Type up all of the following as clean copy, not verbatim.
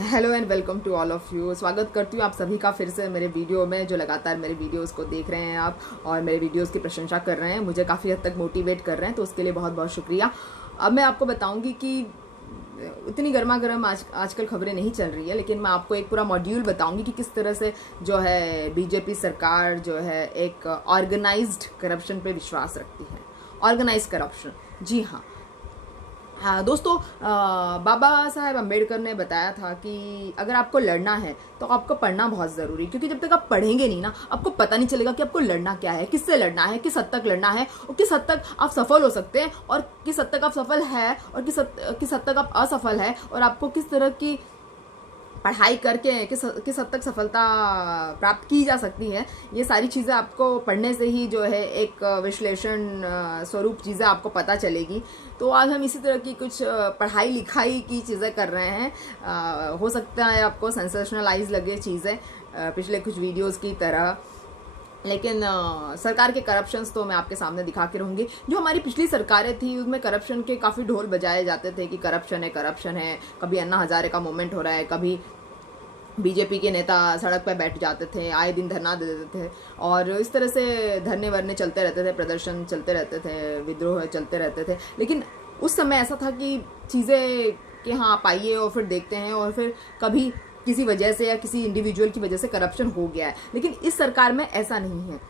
Hello and welcome to all of you. स्वागत करती हूँ आप सभी का फिर से मेरे वीडियो में, जो लगातार मेरे वीडियोस को देख रहे हैं आप और मेरे वीडियोस की प्रशंसा कर रहे हैं, मुझे काफ़ी हद तक मोटिवेट कर रहे हैं, तो उसके लिए बहुत बहुत शुक्रिया। अब मैं आपको बताऊंगी कि इतनी गर्मा गर्म आजकल खबरें नहीं चल रही है, लेकिन मैं आपको एक पूरा मॉड्यूल बताऊंगी कि किस तरह से जो है बीजेपी सरकार जो है एक ऑर्गेनाइज्ड करप्शन पे विश्वास रखती है। ऑर्गेनाइज करप्शन, जी हाँ। हाँ दोस्तों, बाबा साहेब अम्बेडकर ने बताया था कि अगर आपको लड़ना है तो आपको पढ़ना बहुत ज़रूरी है, क्योंकि जब तक आप पढ़ेंगे नहीं ना, आपको पता नहीं चलेगा कि आपको लड़ना क्या है, किससे लड़ना है, किस हद तक लड़ना है और किस हद तक आप सफल हो सकते हैं और किस हद तक आप सफल है और किस हद तक आप असफल है और आपको किस तरह की पढ़ाई करके किस हद तक सफलता प्राप्त की जा सकती है। ये सारी चीज़ें आपको पढ़ने से ही जो है एक विश्लेषण स्वरूप चीज़ें आपको पता चलेगी। तो आज हम इसी तरह की कुछ पढ़ाई लिखाई की चीज़ें कर रहे हैं। हो सकता है आपको सेंसेशनलाइज लगे चीज़ें पिछले कुछ वीडियोस की तरह, लेकिन सरकार के करप्शंस तो मैं आपके सामने दिखा के रहूँगी। जो हमारी पिछली सरकारें थी उसमें करप्शन के काफ़ी ढोल बजाए जाते थे कि करप्शन है। कभी अन्ना हजारे का मूवमेंट हो रहा है, कभी बीजेपी के नेता सड़क पर बैठ जाते थे, आए दिन धरना दे देते थे और इस तरह से धरने वरने चलते रहते थे, प्रदर्शन चलते रहते थे, विद्रोह चलते रहते थे। लेकिन उस समय ऐसा था कि चीज़ें कि हाँ आप आइए और फिर देखते हैं, और फिर कभी किसी वजह से या किसी इंडिविजुअल की वजह से करप्शन हो गया है। लेकिन इस सरकार में ऐसा नहीं है।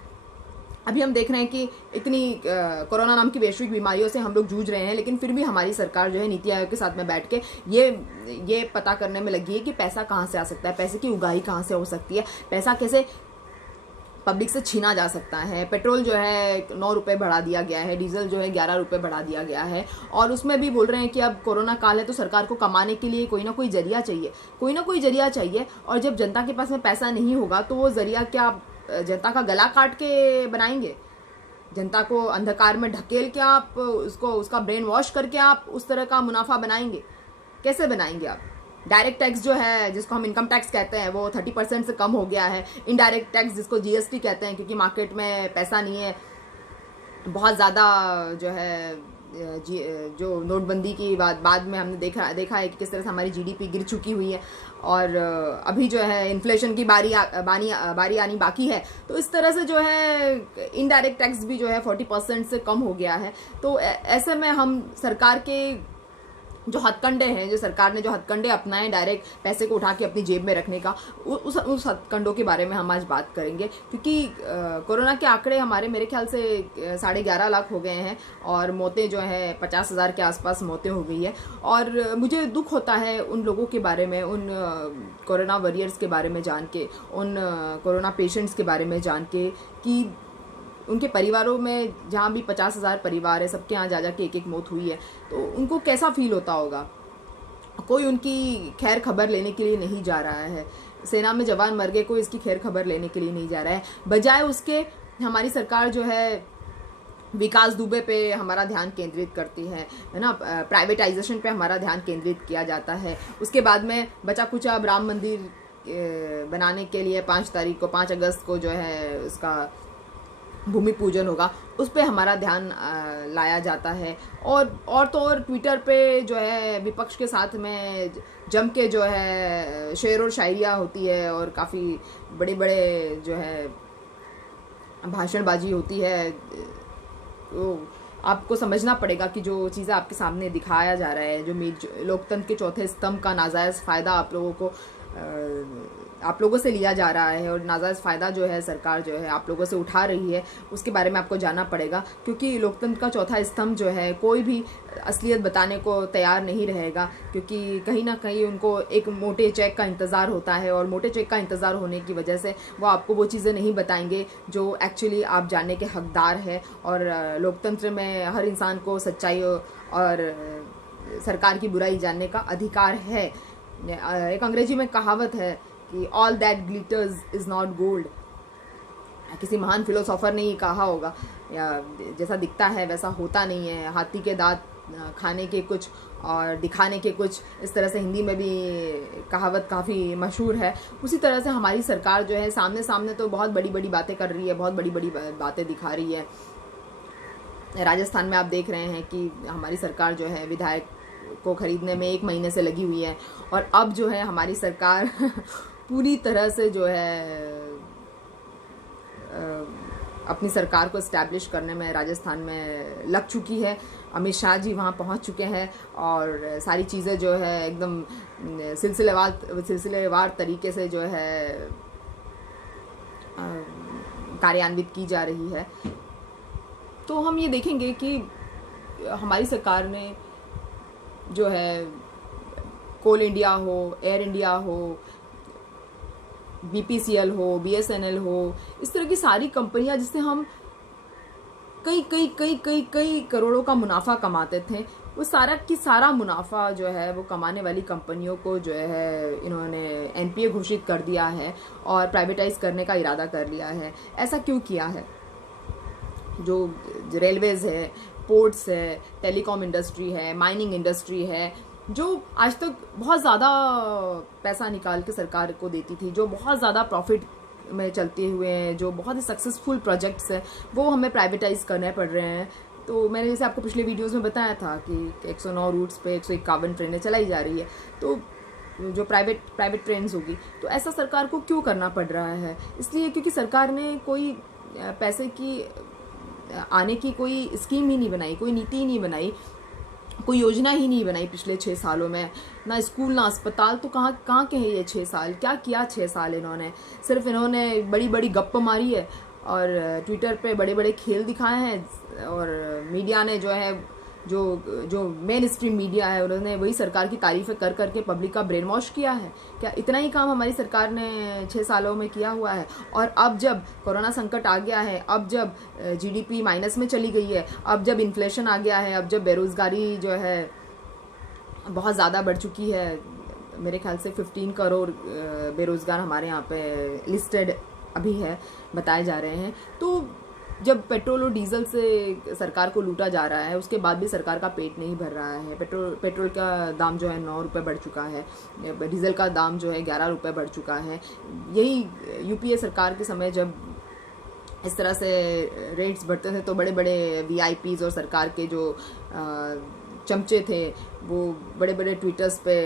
अभी हम देख रहे हैं कि इतनी कोरोना नाम की वैश्विक बीमारियों से हम लोग जूझ रहे हैं, लेकिन फिर भी हमारी सरकार जो है नीति आयोग के साथ में बैठ के ये पता करने में लगी है कि पैसा कहाँ से आ सकता है, पैसे की उगाही कहाँ से हो सकती है, पैसा कैसे पब्लिक से छीना जा सकता है। पेट्रोल जो है 9 रुपये बढ़ा दिया गया है, डीजल जो है 11 रुपये बढ़ा दिया गया है, और उसमें भी बोल रहे हैं कि अब कोरोना काल है तो सरकार को कमाने के लिए कोई ना कोई जरिया चाहिए। और जब जनता के पास में पैसा नहीं होगा तो वो जरिया क्या जनता का गला काट के बनाएंगे? जनता को अंधकार में ढकेल के आप उसका ब्रेन वॉश करके आप उस तरह का मुनाफा बनाएंगे? कैसे बनाएंगे आप? डायरेक्ट टैक्स जो है, जिसको हम इनकम टैक्स कहते हैं, वो 30% से कम हो गया है। इनडायरेक्ट टैक्स, जिसको जीएसटी कहते हैं, क्योंकि मार्केट में पैसा नहीं है, बहुत ज़्यादा जो है जो नोटबंदी की बाद में हमने देखा है कि किस तरह से हमारी जीडीपी गिर चुकी हुई है और अभी जो है इन्फ्लेशन की बारी आनी बाकी है। तो इस तरह से जो है इनडायरेक्ट टैक्स भी जो है 40% से कम हो गया है। तो ऐसे में हम सरकार के जो हथकंडे हैं, जो सरकार ने जो हथकंडे अपनाए डायरेक्ट पैसे को उठा के अपनी जेब में रखने का, उस हथकंडों के बारे में हम आज बात करेंगे। क्योंकि कोरोना के आंकड़े हमारे मेरे ख्याल से 11.5 लाख हो गए हैं और मौतें जो हैं 50,000 के आसपास मौतें हो गई है। और मुझे दुख होता है उन लोगों के बारे में, उन कोरोना वॉरियर्स के बारे में जान के, उन कोरोना पेशेंट्स के बारे में जान के कि उनके परिवारों में, जहाँ भी 50,000 परिवार है, सबके यहाँ जा के एक मौत हुई है, तो उनको कैसा फील होता होगा। कोई उनकी खैर खबर लेने के लिए नहीं जा रहा है। सेना में जवान मर गए, कोई इसकी खैर खबर लेने के लिए नहीं जा रहा है। बजाय उसके हमारी सरकार जो है विकास दुबे पे हमारा ध्यान केंद्रित करती है ना, प्राइवेटाइजेशन पे हमारा ध्यान केंद्रित किया जाता है। उसके बाद में बचा कुचा राम मंदिर बनाने के लिए 5 अगस्त को जो है उसका भूमि पूजन होगा, उस पर हमारा ध्यान लाया जाता है। और तो और ट्विटर पे जो है विपक्ष के साथ में जम के जो है शेर और शायरिया होती है और काफ़ी बड़े बड़े जो है भाषणबाजी होती है। तो आपको समझना पड़ेगा कि जो चीज़ें आपके सामने दिखाया जा रहा है, जो लोकतंत्र के चौथे स्तंभ का नाजायज़ फ़ायदा आप लोगों से लिया जा रहा है और नाजायज़ फ़ायदा जो है सरकार जो है आप लोगों से उठा रही है, उसके बारे में आपको जानना पड़ेगा। क्योंकि लोकतंत्र का चौथा स्तंभ जो है कोई भी असलियत बताने को तैयार नहीं रहेगा, क्योंकि कहीं ना कहीं उनको एक मोटे चेक का इंतज़ार होता है और मोटे चेक का इंतज़ार होने की वजह से वो आपको वो चीज़ें नहीं बताएंगे जो एक्चुअली आप जानने के हकदार है। और लोकतंत्र में हर इंसान को सच्चाई और सरकार की बुराई जानने का अधिकार है। एक अंग्रेजी में कहावत है कि all that glitters is not gold. किसी महान फिलोसोफर ने ये कहा होगा, या जैसा दिखता है वैसा होता नहीं है। हाथी के दांत खाने के कुछ और दिखाने के कुछ, इस तरह से हिंदी में भी कहावत काफ़ी मशहूर है। उसी तरह से हमारी सरकार जो है सामने तो बहुत बड़ी बड़ी बातें कर रही है, बहुत बड़ी बड़ी बातें दिखा रही है। राजस्थान में आप देख रहे हैं कि हमारी सरकार जो है विधायक को खरीदने में 1 महीने से लगी हुई है। और अब जो है हमारी सरकार पूरी तरह से जो है अपनी सरकार को इस्टेब्लिश करने में राजस्थान में लग चुकी है। अमित शाह जी वहाँ पहुँच चुके हैं और सारी चीज़ें जो है एकदम सिलसिलेवार तरीके से जो है कार्यान्वित की जा रही है। तो हम ये देखेंगे कि हमारी सरकार ने जो है कोल इंडिया हो, एयर इंडिया हो, BPCL हो, BSNL हो, इस तरह की सारी कंपनियां जिससे हम कई करोड़ों का मुनाफा कमाते थे, वो सारा की सारा मुनाफा जो है वो कमाने वाली कंपनियों को जो है इन्होंने NPA घोषित कर दिया है और प्राइवेटाइज करने का इरादा कर लिया है। ऐसा क्यों किया है? जो रेलवेज है, पोर्ट्स है, टेलीकॉम इंडस्ट्री है, माइनिंग इंडस्ट्री है, जो आज तक बहुत ज़्यादा पैसा निकाल के सरकार को देती थी, जो बहुत ज़्यादा प्रॉफिट में चलते हुए हैं, जो बहुत ही सक्सेसफुल प्रोजेक्ट्स हैं, वो हमें प्राइवेटाइज करने पड़ रहे हैं। तो मैंने जैसे आपको पिछले वीडियोस में बताया था कि 109 रूट्स पे 151 ट्रेनें चलाई जा रही है, तो जो प्राइवेट ट्रेन्स होगी, तो ऐसा सरकार को क्यों करना पड़ रहा है? इसलिए क्योंकि सरकार ने कोई पैसे की आने की कोई स्कीम ही नहीं बनाई, कोई नीति ही नहीं बनाई, कोई योजना ही नहीं बनाई पिछले 6 सालों में। ना स्कूल ना अस्पताल, तो कहाँ के हैं ये 6 साल? क्या किया 6 साल इन्होंने? सिर्फ इन्होंने बड़ी बड़ी गप्प मारी है और ट्विटर पे बड़े बड़े खेल दिखाए हैं और मीडिया ने जो है जो मेन स्ट्रीम मीडिया है उन्होंने वही सरकार की तारीफें कर करके पब्लिक का ब्रेन वॉश किया है। क्या इतना ही काम हमारी सरकार ने 6 सालों में किया हुआ है? और अब जब कोरोना संकट आ गया है, अब जब GDP माइनस में चली गई है, अब जब इन्फ्लेशन आ गया है, अब जब बेरोजगारी जो है बहुत ज़्यादा बढ़ चुकी है, मेरे ख्याल से 15 करोड़ बेरोजगार हमारे यहाँ पे लिस्टेड अभी है, बताए जा रहे हैं। तो जब पेट्रोल और डीजल से सरकार को लूटा जा रहा है, उसके बाद भी सरकार का पेट नहीं भर रहा है। पेट्रोल का दाम जो है 9 रुपये बढ़ चुका है, डीजल का दाम जो है 11 रुपये बढ़ चुका है। यही UPA सरकार के समय जब इस तरह से रेट्स बढ़ते थे तो बड़े बड़े VIPs और सरकार के जो चमचे थे वो बड़े बड़े ट्विटर्स पे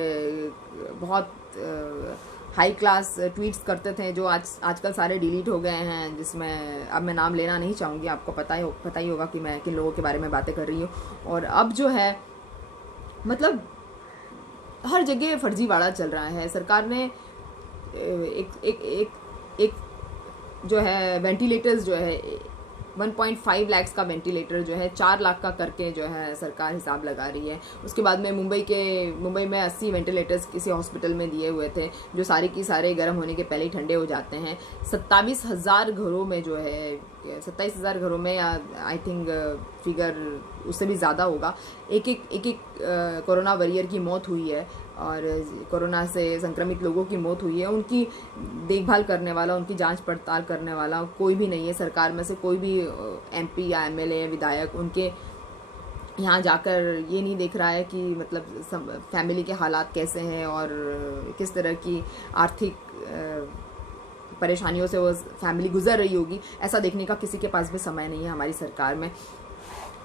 बहुत हाई क्लास ट्वीट्स करते थे, जो आजकल सारे डिलीट हो गए हैं, जिसमें अब मैं नाम लेना नहीं चाहूँगी, आपको पता ही होगा कि मैं किन लोगों के बारे में बातें कर रही हूँ। और अब जो है मतलब हर जगह फर्जीवाड़ा चल रहा है। सरकार ने एक जो है वेंटिलेटर्स जो है 1.5 लाख का वेंटिलेटर जो है 4 लाख का करके जो है सरकार हिसाब लगा रही है। उसके बाद में मुंबई में 80 वेंटिलेटर्स किसी हॉस्पिटल में दिए हुए थे, जो सारे की सारे गर्म होने के पहले ही ठंडे हो जाते हैं। 27,000 घरों में जो है 27,000 घरों में, या आई थिंक फिगर उससे भी ज़्यादा होगा, एक कोरोना वॉरियर की मौत हुई है और कोरोना से संक्रमित लोगों की मौत हुई है। उनकी देखभाल करने वाला, उनकी जांच पड़ताल करने वाला कोई भी नहीं है सरकार में से। कोई भी MP या MLA विधायक उनके यहाँ जाकर ये नहीं देख रहा है कि मतलब फैमिली के हालात कैसे हैं और किस तरह की आर्थिक परेशानियों से वो फैमिली गुजर रही होगी। ऐसा देखने का किसी के पास भी समय नहीं है हमारी सरकार में।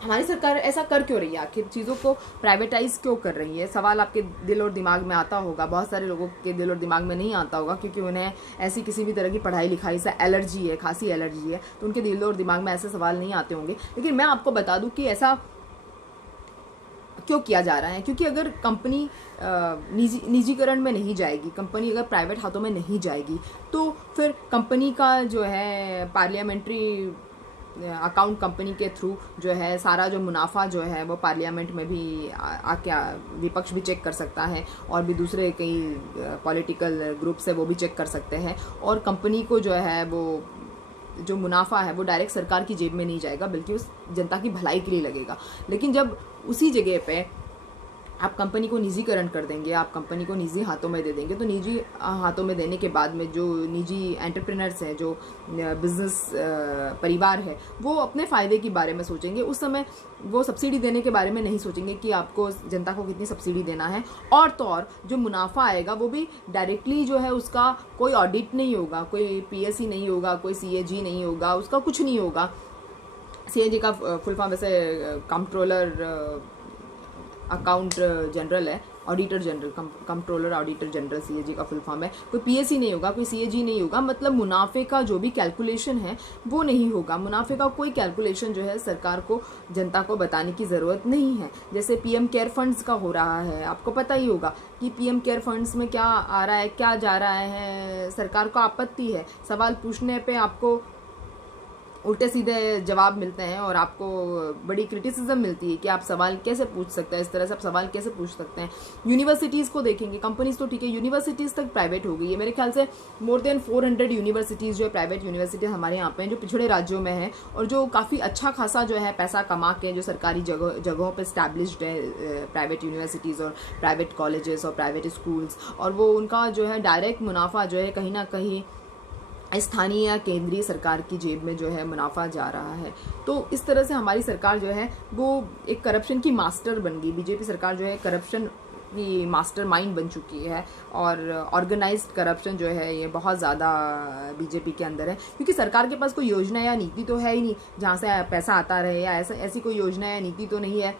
हमारी सरकार ऐसा कर क्यों रही है? आखिर चीज़ों को प्राइवेटाइज क्यों कर रही है? सवाल आपके दिल और दिमाग में आता होगा। बहुत सारे लोगों के दिल और दिमाग में नहीं आता होगा, क्योंकि उन्हें ऐसी किसी भी तरह की पढ़ाई लिखाई से एलर्जी है, खासी एलर्जी है, तो उनके दिल और दिमाग में ऐसे सवाल नहीं आते होंगे। लेकिन मैं आपको बता दूं कि ऐसा क्यों किया जा रहा है। क्योंकि अगर कंपनी निजीकरण में नहीं जाएगी, कंपनी अगर प्राइवेट हाथों में नहीं जाएगी, तो फिर कंपनी का जो है पार्लियामेंट्री अकाउंट कंपनी के थ्रू जो है सारा जो मुनाफा जो है वो पार्लियामेंट में भी आके विपक्ष भी चेक कर सकता है और भी दूसरे कई पॉलिटिकल ग्रुप्स है वो भी चेक कर सकते हैं। और कंपनी को जो है वो जो मुनाफा है वो डायरेक्ट सरकार की जेब में नहीं जाएगा, बल्कि उस जनता की भलाई के लिए लगेगा। लेकिन जब उसी जगह पे आप कंपनी को निजीकरण कर देंगे, आप कंपनी को निजी हाथों में दे देंगे, तो निजी हाथों में देने के बाद में जो निजी एंटरप्रेन्योर्स हैं, जो बिजनेस परिवार है, वो अपने फ़ायदे के बारे में सोचेंगे। उस समय वो सब्सिडी देने के बारे में नहीं सोचेंगे कि आपको जनता को कितनी सब्सिडी देना है। और तो और जो मुनाफा आएगा वो भी डायरेक्टली जो है उसका कोई ऑडिट नहीं होगा, कोई PSC नहीं होगा, कोई CAG नहीं होगा, उसका कुछ नहीं होगा। CAG का फुल फॉर्म वैसे कंट्रोलर अकाउंट जनरल है, auditor general, controller auditor general CAG का फुल फॉर्म है। कोई PSC नहीं होगा, कोई CAG नहीं होगा, मतलब मुनाफे का जो भी कैलकुलेशन है वो नहीं होगा। मुनाफे का कोई कैलकुलेशन जो है सरकार को, जनता को बताने की ज़रूरत नहीं है। जैसे PM केयर फंड्स का हो रहा है, आपको पता ही होगा कि PM केयर फंड्स में क्या आ रहा है, क्या जा रहा है, सरकार को आपत्ति है। सवाल पूछने पे आपको उल्टे सीधे जवाब मिलते हैं और आपको बड़ी क्रिटिसिज्म मिलती है कि आप सवाल कैसे पूछ सकते हैं, इस तरह से आप सवाल कैसे पूछ सकते हैं। यूनिवर्सिटीज़ को देखेंगे, कंपनीज तो ठीक है, यूनिवर्सिटीज़ तक प्राइवेट हो गई है। मेरे ख्याल से मोर देन 400 यूनिवर्सिटीज़ जो है प्राइवेट यूनिवर्सिटीज़ हमारे यहाँ पे हैं, जो पिछड़े राज्यों में है और जो काफ़ी अच्छा खासा जो है पैसा कमा के जो सरकारी जगहों पर स्टैब्लिश्ड है, प्राइवेट यूनिवर्सिटीज़ और प्राइवेट कॉलेजेस और प्राइवेट स्कूल्स, और वो उनका जो है डायरेक्ट मुनाफा जो है कहीं ना कहीं स्थानीय या केंद्रीय सरकार की जेब में जो है मुनाफा जा रहा है। तो इस तरह से हमारी सरकार जो है वो एक करप्शन की मास्टर बन गई। बीजेपी सरकार जो है करप्शन की मास्टर माइंड बन चुकी है और ऑर्गेनाइज्ड करप्शन जो है ये बहुत ज़्यादा बीजेपी के अंदर है, क्योंकि सरकार के पास कोई योजना या नीति तो है ही नहीं जहाँ से पैसा आता रहे, या ऐसी कोई योजना या नीति तो नहीं है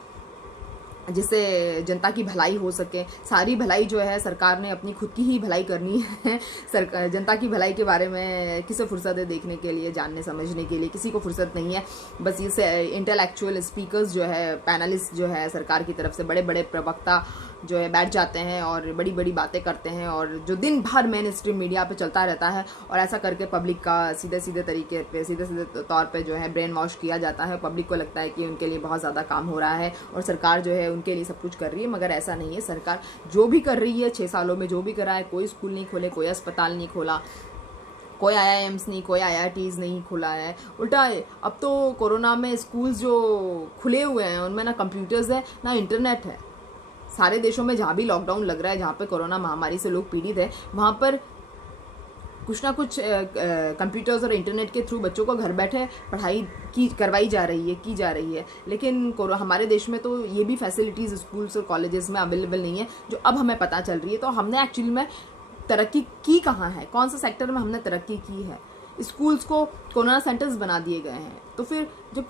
जिससे जनता की भलाई हो सके। सारी भलाई जो है सरकार ने अपनी खुद की ही भलाई करनी है। सरकार जनता की भलाई के बारे में किसे फुर्सत है देखने के लिए, जानने समझने के लिए किसी को फुर्सत नहीं है। बस ये इंटेलेक्चुअल स्पीकर्स जो है, पैनलिस्ट जो है सरकार की तरफ से, बड़े बड़े प्रवक्ता जो है बैठ जाते हैं और बड़ी बड़ी बातें करते हैं, और जो दिन भर मेन स्ट्रीम मीडिया पे चलता रहता है, और ऐसा करके पब्लिक का सीधे सीधे तौर पे जो है ब्रेन वॉश किया जाता है। पब्लिक को लगता है कि उनके लिए बहुत ज़्यादा काम हो रहा है और सरकार जो है उनके लिए सब कुछ कर रही है, मगर ऐसा नहीं है। सरकार जो भी कर रही है 6 सालों में, जो भी करा है, कोई स्कूल नहीं खोले, कोई अस्पताल नहीं खोला, कोई IIMs नहीं, कोई IITs नहीं खुला है। उल्टा अब तो कोरोना में स्कूल्स जो खुले हुए हैं उनमें ना कंप्यूटर्स है ना इंटरनेट है। सारे देशों में जहाँ भी लॉकडाउन लग रहा है, जहाँ पे कोरोना महामारी से लोग पीड़ित है, वहाँ पर कुछ ना कुछ कंप्यूटर्स और इंटरनेट के थ्रू बच्चों को घर बैठे पढ़ाई करवाई जा रही है। लेकिन हमारे देश में तो ये भी फैसिलिटीज़ स्कूल्स और कॉलेजेस में अवेलेबल नहीं है, जो अब हमें पता चल रही है। तो हमने एक्चुअली में तरक्की की कहाँ है, कौन सा सेक्टर में हमने तरक्की की है? स्कूल्स को कोरोना सेंटर्स बना दिए गए हैं। तो फिर जब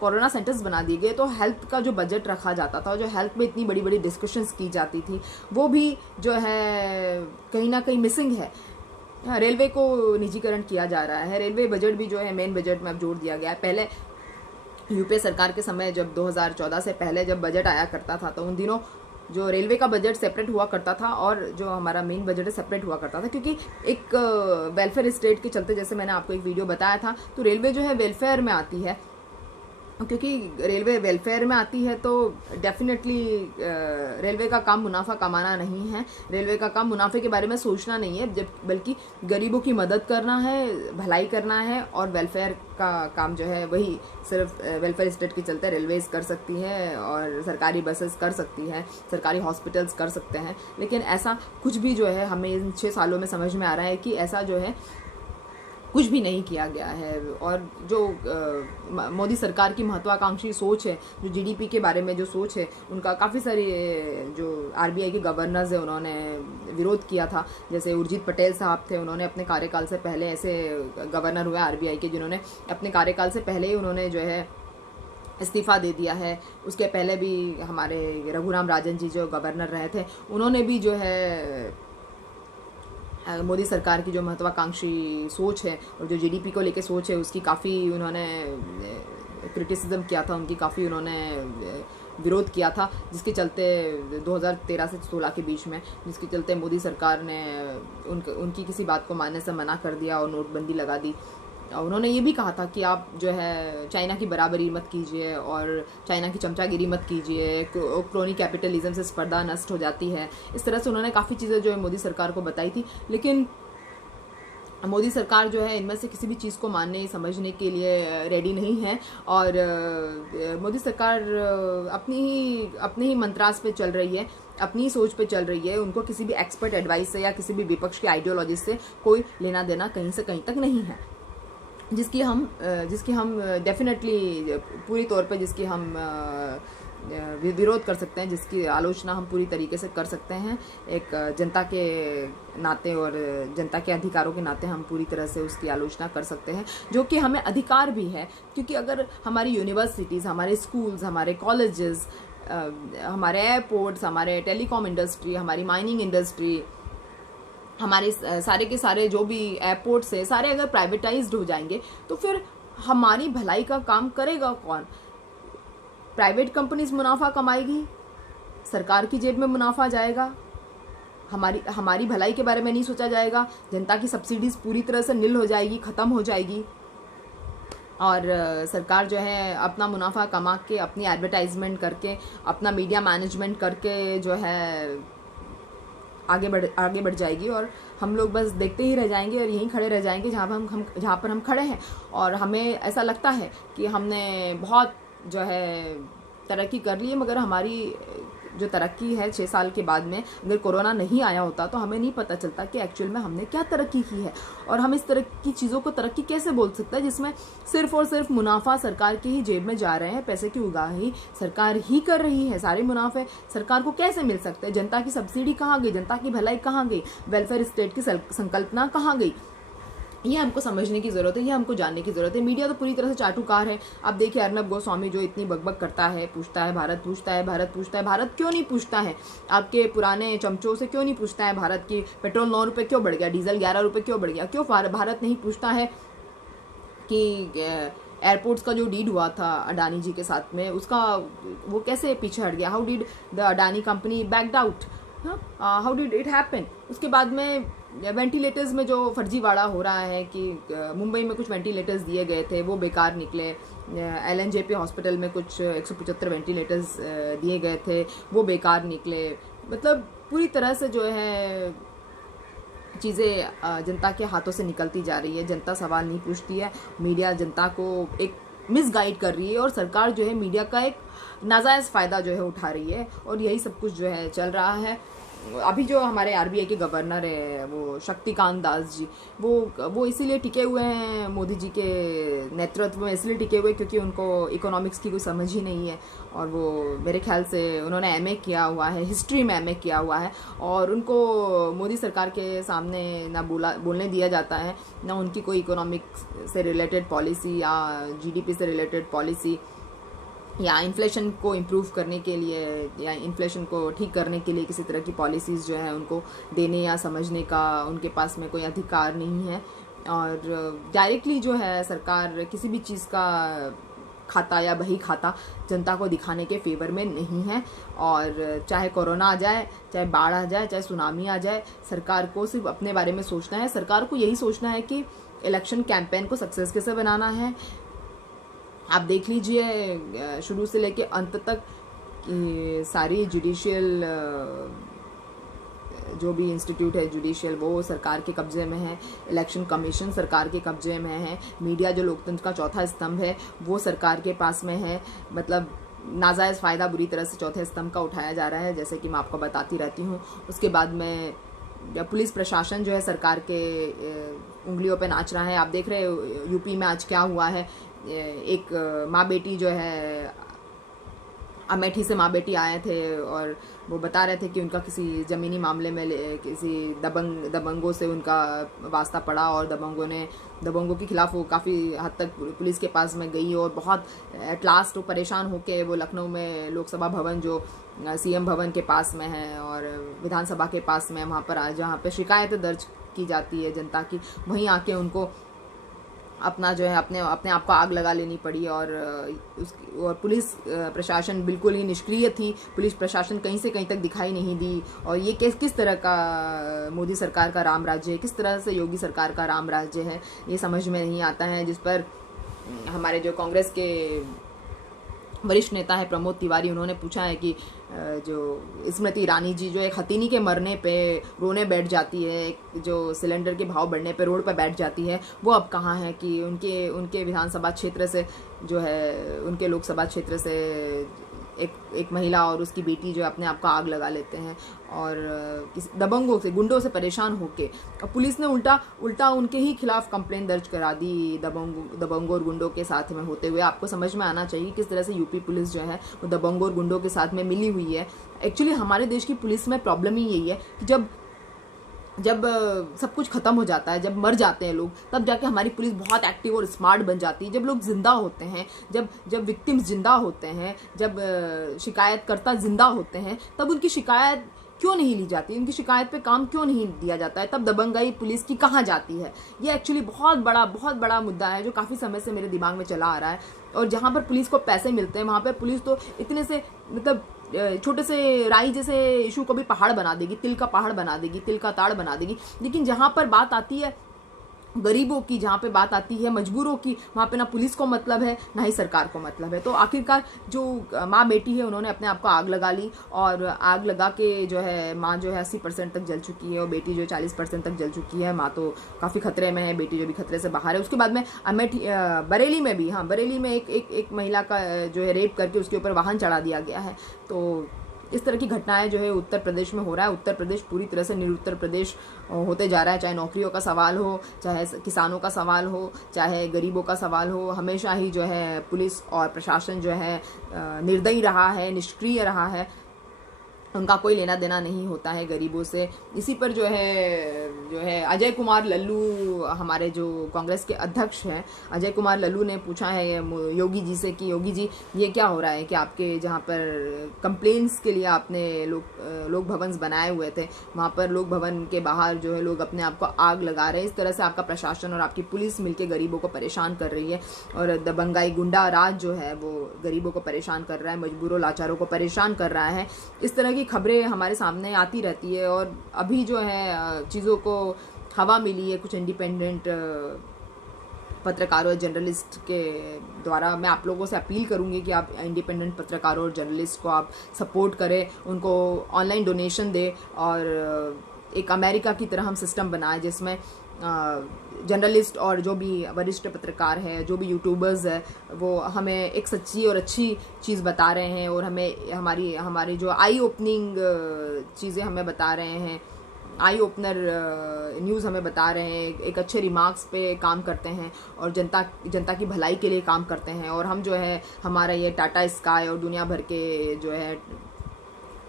कोरोना सेंटर्स बना दिए गए तो हेल्थ का जो बजट रखा जाता था, जो हेल्थ में इतनी बड़ी बड़ी डिस्कशंस की जाती थी, वो भी जो है कहीं ना कहीं मिसिंग है। रेलवे को निजीकरण किया जा रहा है, रेलवे बजट भी जो है मेन बजट में अब जोड़ दिया गया है। पहले यूपीए सरकार के समय, जब 2014 से पहले जब बजट आया करता था, तो उन दिनों जो रेलवे का बजट सेपरेट हुआ करता था और जो हमारा मेन बजट है सेपरेट हुआ करता था, क्योंकि एक वेलफेयर स्टेट के चलते, जैसे मैंने आपको एक वीडियो बताया था, तो रेलवे जो है वेलफेयर में आती है। क्योंकि रेलवे वेलफेयर में आती है तो डेफिनेटली रेलवे का काम मुनाफा कमाना नहीं है, रेलवे का काम मुनाफे के बारे में सोचना नहीं है, बल्कि गरीबों की मदद करना है, भलाई करना है। और वेलफेयर का काम जो है वही सिर्फ वेलफेयर स्टेट के चलते रेलवेज कर सकती है और सरकारी बसेस कर सकती है, सरकारी हॉस्पिटल्स कर सकते हैं। लेकिन ऐसा कुछ भी जो है हमें इन 6 सालों में समझ में आ रहा है कि ऐसा जो है कुछ भी नहीं किया गया है। और जो मोदी सरकार की महत्वाकांक्षी सोच है, जो GDP के बारे में जो सोच है, उनका काफ़ी सारे जो RBI के गवर्नर्स है उन्होंने विरोध किया था। जैसे उर्जित पटेल साहब थे, उन्होंने अपने कार्यकाल से पहले, ऐसे गवर्नर हुए RBI के जिन्होंने अपने कार्यकाल से पहले ही उन्होंने जो है इस्तीफ़ा दे दिया है। उसके पहले भी हमारे रघुराम राजन जी जो गवर्नर रहे थे, उन्होंने भी जो है मोदी सरकार की जो महत्वाकांक्षी सोच है और जो GDP को लेके सोच है, उसकी काफ़ी उन्होंने क्रिटिसिज्म किया था, उनकी काफ़ी उन्होंने विरोध किया था, जिसके चलते 2013 से 16 के बीच में, जिसके चलते मोदी सरकार ने उनकी किसी बात को मानने से मना कर दिया और नोटबंदी लगा दी। उन्होंने ये भी कहा था कि आप जो है चाइना की बराबरी मत कीजिए और चाइना की चमचागिरी मत कीजिए, क्रोनी कैपिटलिज्म से स्पर्धा नष्ट हो जाती है। इस तरह से उन्होंने काफ़ी चीज़ें जो है मोदी सरकार को बताई थी। लेकिन मोदी सरकार जो है इनमें से किसी भी चीज़ को मानने समझने के लिए रेडी नहीं है और मोदी सरकार अपने ही मंत्रास पे चल रही है, अपनी सोच पे चल रही है। उनको किसी भी एक्सपर्ट एडवाइस से या किसी भी विपक्ष की आइडियोलॉजी से कोई लेना देना कहीं से कहीं तक नहीं है, जिसकी हम डेफिनेटली पूरी तौर पे जिसकी हम विरोध कर सकते हैं, जिसकी आलोचना हम पूरी तरीके से कर सकते हैं। एक जनता के नाते और जनता के अधिकारों के नाते हम पूरी तरह से उसकी आलोचना कर सकते हैं, जो कि हमें अधिकार भी है। क्योंकि अगर हमारी यूनिवर्सिटीज़, हमारे स्कूल्स, हमारे कॉलेजेस हमारे एयरपोर्ट्स, हमारे टेलीकॉम इंडस्ट्री, हमारी माइनिंग इंडस्ट्री, हमारे सारे के सारे जो भी एयरपोर्ट्स है, सारे अगर प्राइवेटाइज्ड हो जाएंगे तो फिर हमारी भलाई का काम करेगा कौन? प्राइवेट कंपनीज मुनाफा कमाएगी, सरकार की जेब में मुनाफा जाएगा, हमारी भलाई के बारे में नहीं सोचा जाएगा। जनता की सब्सिडीज पूरी तरह से निल हो जाएगी, ख़त्म हो जाएगी, और सरकार जो है अपना मुनाफा कमा के, अपनी एडवर्टाइजमेंट करके, अपना मीडिया मैनेजमेंट करके जो है आगे बढ़ जाएगी, और हम लोग बस देखते ही रह जाएंगे और यहीं खड़े रह जाएंगे जहाँ पर हम खड़े हैं। और हमें ऐसा लगता है कि हमने बहुत जो है तरक्की कर ली है, मगर हमारी जो तरक्की है 6 साल के बाद में, अगर कोरोना नहीं आया होता तो हमें नहीं पता चलता कि एक्चुअल में हमने क्या तरक्की की है। और हम इस तरह की चीज़ों को तरक्की कैसे बोल सकते हैं जिसमें सिर्फ और सिर्फ मुनाफा सरकार की ही जेब में जा रहे हैं, पैसे की उगाही सरकार ही कर रही है, सारे मुनाफे सरकार को कैसे मिल सकते हैं? जनता की सब्सिडी कहाँ गई? जनता की भलाई कहाँ गई? वेलफेयर स्टेट की संकल्पना कहाँ गई? ये हमको समझने की ज़रूरत है, ये हमको जानने की ज़रूरत है। मीडिया तो पूरी तरह से चाटुकार है। अब देखिए अर्नब गोस्वामी जो इतनी बकबक करता है, पूछता है भारत पूछता है, भारत पूछता है, भारत क्यों नहीं पूछता है? आपके पुराने चमचों से क्यों नहीं पूछता है भारत की पेट्रोल 9 रुपये क्यों बढ़ गया, डीजल 11 रुपये क्यों बढ़ गया? क्यों भारत नहीं पूछता है कि एयरपोर्ट्स का जो डील हुआ था अडानी जी के साथ में, उसका वो कैसे पीछे हट गया? How did the Adani company backed out? How did it happen? उसके बाद में वेंटिलेटर्स में जो फर्जीवाड़ा हो रहा है कि मुंबई में कुछ वेंटिलेटर्स दिए गए थे, वो बेकार निकले। LNJP हॉस्पिटल में कुछ 175 वेंटिलेटर्स दिए गए थे, वो बेकार निकले। मतलब पूरी तरह से जो है चीज़ें जनता के हाथों से निकलती जा रही है। जनता सवाल नहीं पूछती है, मीडिया जनता को एक मिसगाइड कर रही है, और सरकार जो है मीडिया का एक नाजायज़ फ़ायदा जो है उठा रही है, और यही सब कुछ जो है चल रहा है। अभी जो हमारे RBI के गवर्नर है वो शक्तिकांत दास जी, वो इसीलिए टिके हुए हैं मोदी जी के नेतृत्व में, इसलिए टिके हुए क्योंकि उनको इकोनॉमिक्स की कोई समझ ही नहीं है। और वो मेरे ख्याल से उन्होंने MA किया हुआ है, हिस्ट्री में MA किया हुआ है, और उनको मोदी सरकार के सामने ना बोलने दिया जाता है, ना उनकी कोई इकोनॉमिक्स से रिलेटेड पॉलिसी या GDP से रिलेटेड पॉलिसी या इन्फ्लेशन को इम्प्रूव करने के लिए या इन्फ्लेशन को ठीक करने के लिए किसी तरह की पॉलिसीज़ जो है उनको देने या समझने का उनके पास में कोई अधिकार नहीं है। और डायरेक्टली जो है सरकार किसी भी चीज़ का खाता या बही खाता जनता को दिखाने के फेवर में नहीं है। और चाहे कोरोना आ जाए, चाहे बाढ़ आ जाए, चाहे सुनामी आ जाए, सरकार को सिर्फ अपने बारे में सोचना है। सरकार को यही सोचना है कि इलेक्शन कैंपेन को सक्सेस कैसे बनाना है। आप देख लीजिए शुरू से लेके अंत तक सारी जुडिशियल जो भी इंस्टीट्यूट है जुडिशियल, वो सरकार के कब्जे में है। इलेक्शन कमीशन सरकार के कब्जे में है। मीडिया जो लोकतंत्र का चौथा स्तंभ है वो सरकार के पास में है। मतलब नाजायज़ फ़ायदा बुरी तरह से चौथे स्तंभ का उठाया जा रहा है, जैसे कि मैं आपको बताती रहती हूँ। उसके बाद में पुलिस प्रशासन जो है सरकार के उंगलियों पे नाच रहा है। आप देख रहे हो यूपी में आज क्या हुआ है। एक माँ बेटी जो है, अमेठी से माँ बेटी आए थे और वो बता रहे थे कि उनका किसी ज़मीनी मामले में किसी दबंगों से उनका वास्ता पड़ा, और दबंगों के खिलाफ वो काफ़ी हद तक पुलिस के पास में गई, और बहुत एट लास्ट वो परेशान होके वो लखनऊ में लोकसभा भवन जो CM भवन के पास में है और विधानसभा के पास में, वहाँ पर जहाँ पे शिकायतें दर्ज की जाती है जनता की, वहीं आके उनको अपना जो है अपने आप को आग लगा लेनी पड़ी। और पुलिस प्रशासन बिल्कुल ही निष्क्रिय थी। पुलिस प्रशासन कहीं से कहीं तक दिखाई नहीं दी। और ये किस तरह का मोदी सरकार का राम राज्य है, किस तरह से योगी सरकार का राम राज्य है, ये समझ में नहीं आता है। जिस पर हमारे जो कांग्रेस के वरिष्ठ नेता है प्रमोद तिवारी, उन्होंने पूछा है कि जो स्मृति ईरानी जी जो एक हथीनी के मरने पे रोने बैठ जाती है, जो सिलेंडर के भाव बढ़ने पे रोड पे बैठ जाती है, वो अब कहाँ है कि उनके विधानसभा क्षेत्र से जो है, उनके लोकसभा क्षेत्र से एक महिला और उसकी बेटी जो अपने आप को आग लगा लेते हैं और दबंगों से, गुंडों से परेशान होके, और पुलिस ने उल्टा उनके ही खिलाफ कंप्लेन दर्ज करा दी दबंगों और गुंडों के साथ में होते हुए। आपको समझ में आना चाहिए किस तरह से यूपी पुलिस जो है वो दबंगों और गुंडों के साथ में मिली हुई है। एक्चुअली हमारे देश की पुलिस में प्रॉब्लम ही यही है कि जब जब सब कुछ खत्म हो जाता है, जब मर जाते हैं लोग, तब जाके हमारी पुलिस बहुत एक्टिव और स्मार्ट बन जाती है। जब लोग जिंदा होते हैं, जब जब विक्टिम्स जिंदा होते हैं, जब शिकायतकर्ता जिंदा होते हैं, तब उनकी शिकायत क्यों नहीं ली जाती, उनकी शिकायत पे काम क्यों नहीं दिया जाता है, तब दबंगाई पुलिस की कहाँ जाती है। ये एक्चुअली बहुत बड़ा मुद्दा है जो काफ़ी समय से मेरे दिमाग में चला आ रहा है। और जहाँ पर पुलिस को पैसे मिलते हैं वहाँ पर पुलिस तो इतने से मतलब छोटे से राई जैसे इशू को भी पहाड़ बना देगी, तिल का पहाड़ बना देगी, तिल का ताड़ बना देगी। लेकिन जहाँ पर बात आती है गरीबों की, जहाँ पे बात आती है मजबूरों की, वहाँ पे ना पुलिस को मतलब है ना ही सरकार को मतलब है। तो आखिरकार जो माँ बेटी है उन्होंने अपने आप को आग लगा ली, और आग लगा के जो है माँ जो है 80% तक जल चुकी है और बेटी जो 40% तक जल चुकी है। माँ तो काफ़ी खतरे में है, बेटी जो भी खतरे से बाहर है। उसके बाद में अमेठी बरेली में भी, हाँ बरेली में एक महिला का जो है रेप करके उसके ऊपर वाहन चढ़ा दिया गया है। तो इस तरह की घटनाएं जो है उत्तर प्रदेश में हो रहा है। उत्तर प्रदेश पूरी तरह से निरुत्तर प्रदेश होते जा रहा है। चाहे नौकरियों का सवाल हो, चाहे किसानों का सवाल हो, चाहे गरीबों का सवाल हो, हमेशा ही जो है पुलिस और प्रशासन जो है निर्दयी रहा है, निष्क्रिय रहा है। उनका कोई लेना देना नहीं होता है गरीबों से। इसी पर जो है अजय कुमार लल्लू, हमारे जो कांग्रेस के अध्यक्ष हैं, अजय कुमार लल्लू ने पूछा है योगी जी से कि योगी जी ये क्या हो रहा है कि आपके जहाँ पर कंप्लेंट्स के लिए आपने लोक भवन बनाए हुए थे, वहाँ पर लोक भवन के बाहर जो है लोग अपने आप को आग लगा रहे हैं। इस तरह से आपका प्रशासन और आपकी पुलिस मिलकर गरीबों को परेशान कर रही है, और दबंगाई गुंडा राज जो है वो गरीबों को परेशान कर रहा है, मजबूरों लाचारों को परेशान कर रहा है। इस तरह की खबरें हमारे सामने आती रहती है। और अभी जो है चीज़ों को हवा मिली है कुछ इंडिपेंडेंट पत्रकारों, जर्नलिस्ट के द्वारा। मैं आप लोगों से अपील करूंगी कि आप इंडिपेंडेंट पत्रकारों और जर्नलिस्ट को आप सपोर्ट करें, उनको ऑनलाइन डोनेशन दें, और एक अमेरिका की तरह हम सिस्टम बनाएं जिसमें जर्नलिस्ट और जो भी वरिष्ठ पत्रकार है, जो भी यूट्यूबर्स है, वो हमें एक सच्ची और अच्छी चीज़ बता रहे हैं, और हमें हमारी जो आई ओपनिंग चीज़ें हमें बता रहे हैं, आई ओपनर न्यूज़ हमें बता रहे हैं, एक अच्छे रिमार्क्स पे काम करते हैं और जनता की भलाई के लिए काम करते हैं। और हम जो है हमारा ये टाटा स्काई और दुनिया भर के जो है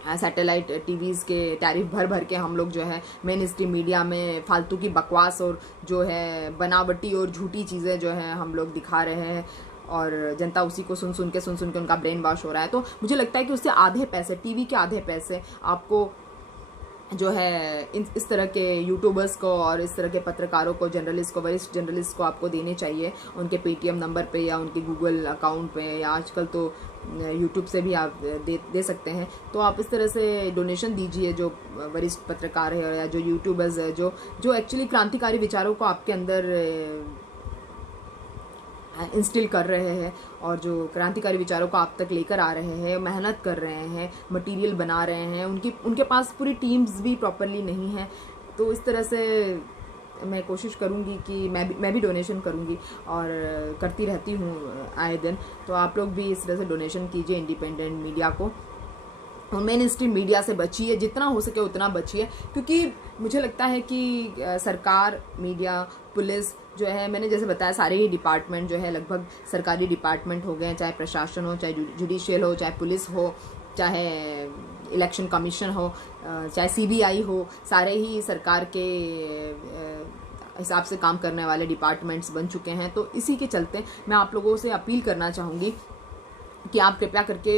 सैटेलाइट टीवीज़ के टैरिफ भर के हम लोग जो है मेन स्ट्रीम मीडिया में फालतू की बकवास और जो है बनावटी और झूठी चीज़ें जो है हम लोग दिखा रहे हैं, और जनता उसी को सुन के उनका ब्रेन वॉश हो रहा है। तो मुझे लगता है कि उससे आधे पैसे, टीवी के आधे पैसे आपको जो है इस तरह के यूट्यूबर्स को और इस तरह के पत्रकारों को, जर्नलिस्ट को, वरिष्ठ जर्नलिस्ट को आपको देने चाहिए, उनके पेटीएम नंबर पे या उनके गूगल अकाउंट पे, या आजकल तो यूट्यूब से भी आप दे सकते हैं। तो आप इस तरह से डोनेशन दीजिए जो वरिष्ठ पत्रकार है या जो यूट्यूबर्स है जो एक्चुअली क्रांतिकारी विचारों को आपके अंदर इंस्टिल कर रहे हैं, और जो क्रांतिकारी विचारों को आप तक लेकर आ रहे हैं, मेहनत कर रहे हैं, मटेरियल बना रहे हैं। उनके पास पूरी टीम्स भी प्रॉपरली नहीं है। तो इस तरह से मैं कोशिश करूंगी कि मैं भी डोनेशन करूंगी, और करती रहती हूँ आए दिन। तो आप लोग भी इस तरह से डोनेशन कीजिए इंडिपेंडेंट मीडिया को, और मेन स्ट्रीम मीडिया से बचिए, जितना हो सके उतना बचिए। क्योंकि मुझे लगता है कि सरकार, मीडिया, पुलिस जो है, मैंने जैसे बताया सारे ही डिपार्टमेंट जो है लगभग सरकारी डिपार्टमेंट हो गए, चाहे प्रशासन हो, चाहे जुडिशियल हो, चाहे पुलिस हो, चाहे इलेक्शन कमीशन हो, चाहे सीबीआई हो, सारे ही सरकार के हिसाब से काम करने वाले डिपार्टमेंट्स बन चुके हैं। तो इसी के चलते मैं आप लोगों से अपील करना चाहूँगी कि आप कृपया करके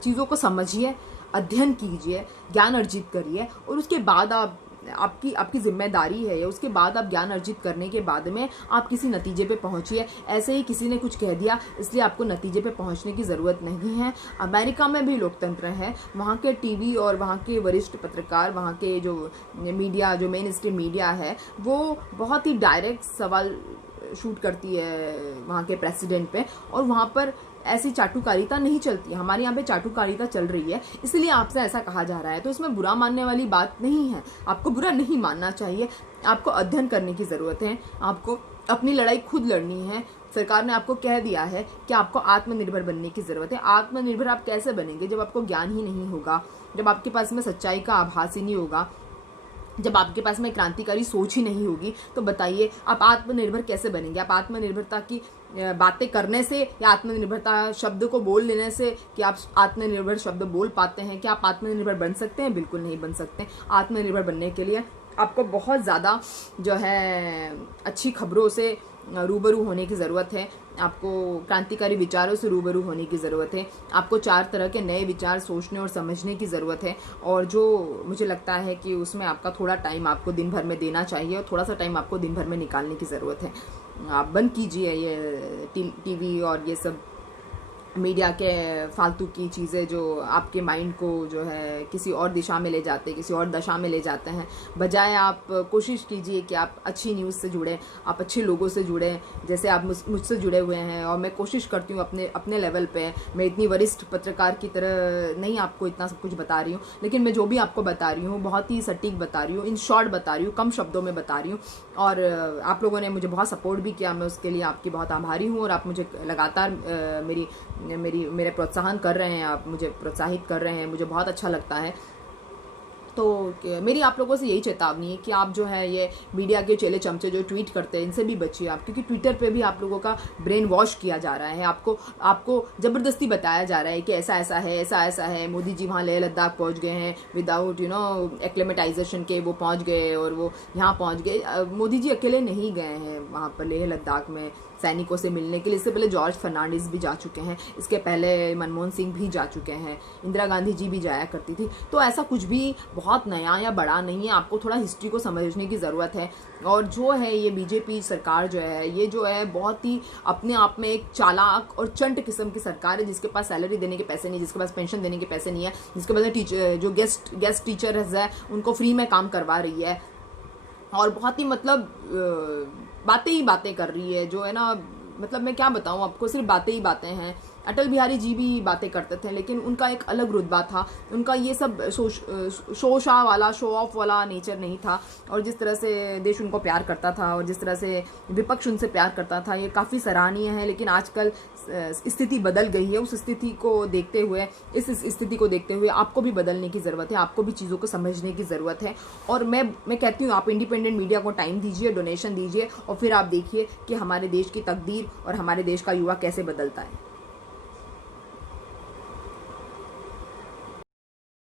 चीज़ों को समझिए, अध्ययन कीजिए, ज्ञान अर्जित करिए, और उसके बाद आपकी जिम्मेदारी है, उसके बाद आप ज्ञान अर्जित करने के बाद में आप किसी नतीजे पे पहुंचिए। ऐसे ही किसी ने कुछ कह दिया इसलिए आपको नतीजे पे पहुंचने की ज़रूरत नहीं है। अमेरिका में भी लोकतंत्र है, वहाँ के टीवी और वहाँ के वरिष्ठ पत्रकार, वहाँ के जो मीडिया, जो मेन स्ट्रीम मीडिया है, वो बहुत ही डायरेक्ट सवाल शूट करती है वहाँ के प्रेसिडेंट पे, और वहाँ पर ऐसी चाटुकारिता नहीं चलती। हमारे यहाँ पे चाटुकारिता चल रही है, इसलिए आपसे ऐसा कहा जा रहा है। तो इसमें बुरा मानने वाली बात नहीं है, आपको बुरा नहीं मानना चाहिए। आपको अध्ययन करने की ज़रूरत है, आपको अपनी लड़ाई खुद लड़नी है। सरकार ने आपको कह दिया है कि आपको आत्मनिर्भर बनने की ज़रूरत है। आत्मनिर्भर आप कैसे बनेंगे जब आपको ज्ञान ही नहीं होगा, जब आपके पास में सच्चाई का आभास ही नहीं होगा, जब आपके पास में क्रांतिकारी सोच ही नहीं होगी। तो बताइए आप आत्मनिर्भर कैसे बनेंगे? आप आत्मनिर्भरता की बातें करने से या आत्मनिर्भरता शब्द को बोल लेने से कि आप आत्मनिर्भर शब्द बोल पाते हैं? क्या आप आत्मनिर्भर बन सकते हैं? बिल्कुल नहीं बन सकते। आत्मनिर्भर बनने के लिए आपको बहुत ज़्यादा जो है अच्छी खबरों से रूबरू होने की ज़रूरत है, आपको क्रांतिकारी विचारों से रूबरू होने की ज़रूरत है, आपको 4 तरह के नए विचार सोचने और समझने की ज़रूरत है। और जो मुझे लगता है कि उसमें आपका थोड़ा टाइम आपको दिन भर में देना चाहिए और थोड़ा सा टाइम आपको दिन भर में निकालने की ज़रूरत है। आप बंद कीजिए ये टीवी और ये सब मीडिया के फालतू की चीज़ें जो आपके माइंड को जो है किसी और दिशा में ले जाते हैं, किसी और दशा में ले जाते हैं। बजाय आप कोशिश कीजिए कि आप अच्छी न्यूज़ से जुड़ें, आप अच्छे लोगों से जुड़ें, जैसे आप मुझसे जुड़े हुए हैं। और मैं कोशिश करती हूँ अपने लेवल पे, मैं इतनी वरिष्ठ पत्रकार की तरह नहीं आपको इतना सब कुछ बता रही हूँ, लेकिन मैं जो भी आपको बता रही हूँ बहुत ही सटीक बता रही हूँ, इन शॉर्ट बता रही हूँ, कम शब्दों में बता रही हूँ। और आप लोगों ने मुझे बहुत सपोर्ट भी किया, मैं उसके लिए आपकी बहुत आभारी हूँ। और आप मुझे लगातार मेरे प्रोत्साहन कर रहे हैं, आप मुझे प्रोत्साहित कर रहे हैं, मुझे बहुत अच्छा लगता है। तो मेरी आप लोगों से यही चेतावनी है कि आप जो है ये मीडिया के चेले चमचे जो ट्वीट करते हैं इनसे भी बचिए आप, क्योंकि ट्विटर पे भी आप लोगों का ब्रेन वॉश किया जा रहा है। आपको ज़बरदस्ती बताया जा रहा है कि ऐसा ऐसा है, ऐसा ऐसा है। मोदी जी वहाँ लेह लद्दाख पहुँच गए हैं विदाउट एक्लेमेटाइजेशन के, वो पहुँच गए और वो यहाँ पहुँच गए। मोदी जी अकेले नहीं गए हैं वहाँ पर लेह लद्दाख में सैनिकों से मिलने के लिए। इससे पहले जॉर्ज फर्नांडिस भी जा चुके हैं, इसके पहले मनमोहन सिंह भी जा चुके हैं, इंदिरा गांधी जी भी जाया करती थी। तो ऐसा कुछ भी बहुत नया या बड़ा नहीं है, आपको थोड़ा हिस्ट्री को समझने की ज़रूरत है। और जो है ये बीजेपी सरकार जो है, ये जो है बहुत ही अपने आप में एक चालाक और चंट किस्म की सरकार है, जिसके पास सैलरी देने के पैसे नहीं, जिसके पास पेंशन देने के पैसे नहीं है, जिसके पास टीचर जो गेस्ट टीचर्स है उनको फ्री में काम करवा रही है। और बहुत ही बातें ही बातें कर रही है, जो है ना, मतलब मैं क्या बताऊं आपको, सिर्फ बातें ही बातें हैं। अटल बिहारी जी भी बातें करते थे, लेकिन उनका एक अलग रुतबा था, उनका ये सब शो वाला, शो ऑफ वाला नेचर नहीं था। और जिस तरह से देश उनको प्यार करता था और जिस तरह से विपक्ष उनसे प्यार करता था, ये काफ़ी सराहनीय है। लेकिन आजकल स्थिति बदल गई है। उस स्थिति को देखते हुए, इस स्थिति को देखते हुए आपको भी बदलने की ज़रूरत है, आपको भी चीज़ों को समझने की ज़रूरत है। और मैं कहती हूँ आप इंडिपेंडेंट मीडिया को टाइम दीजिए, डोनेशन दीजिए, और फिर आप देखिए कि हमारे देश की तकदीर और हमारे देश का युवा कैसे बदलता है।